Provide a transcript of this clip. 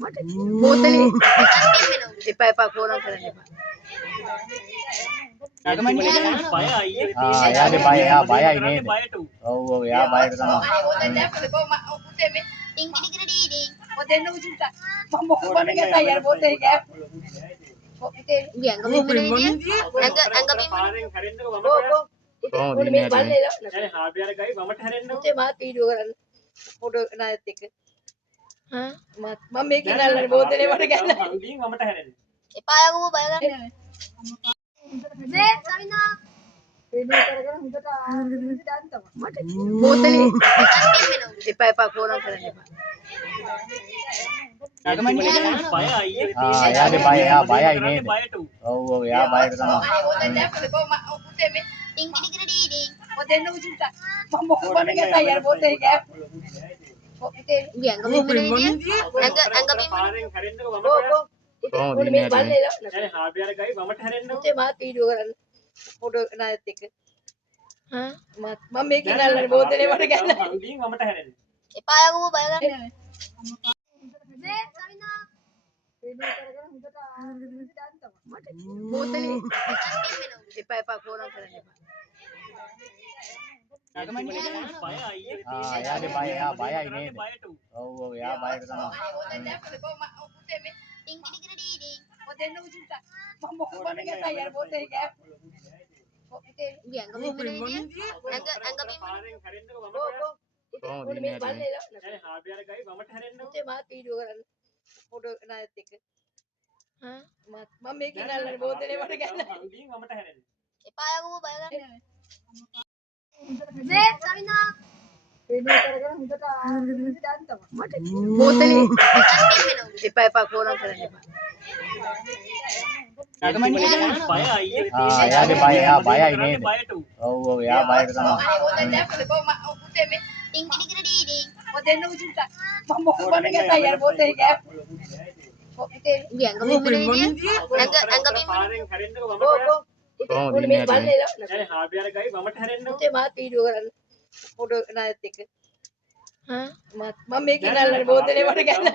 මට බෝතලේ එපා එපා කෝලම් කරන්න එපා. එයාගේ බය එයා බයයි නේද? ඔව් ඔව් එයා බයට තමයි. මම මේකේ ගල්ලා බෝතලේ මට ගන්න. එපා යකෝ බය ගන්න. මේ සමිනා මට බෝතලේ එපා එපා කෝලම් කරන්න එපා. එයාගේ බය එයා බයයි නේද? ඔව් ඔව් එයා බයට තමයි. මම මේකේ ගල්ලා බෝතලේ මට ගන්න. එපා යකෝ බය ගන්න. මේ සමිනා මට බෝතලේ එපා එපා කෝලම් කරන්න එපා. එයාගේ බය එයා බයයි නේද? ඔව් ඔව් එයා බයට තමයි. මම මේකේ ගල්ලා බෝතලේ මට ගන්න. එපා යකෝ බය ගන්න. මේ සමිනා මට බෝතලේ එපා එපා කෝලම් කරන්න එපා. එයාගේ බය එයා බයයි නේද? ඔව් ඔව් එයා බයට තමයි. මම මේකේ ගල්ලා බෝතලේ මට ගන්න.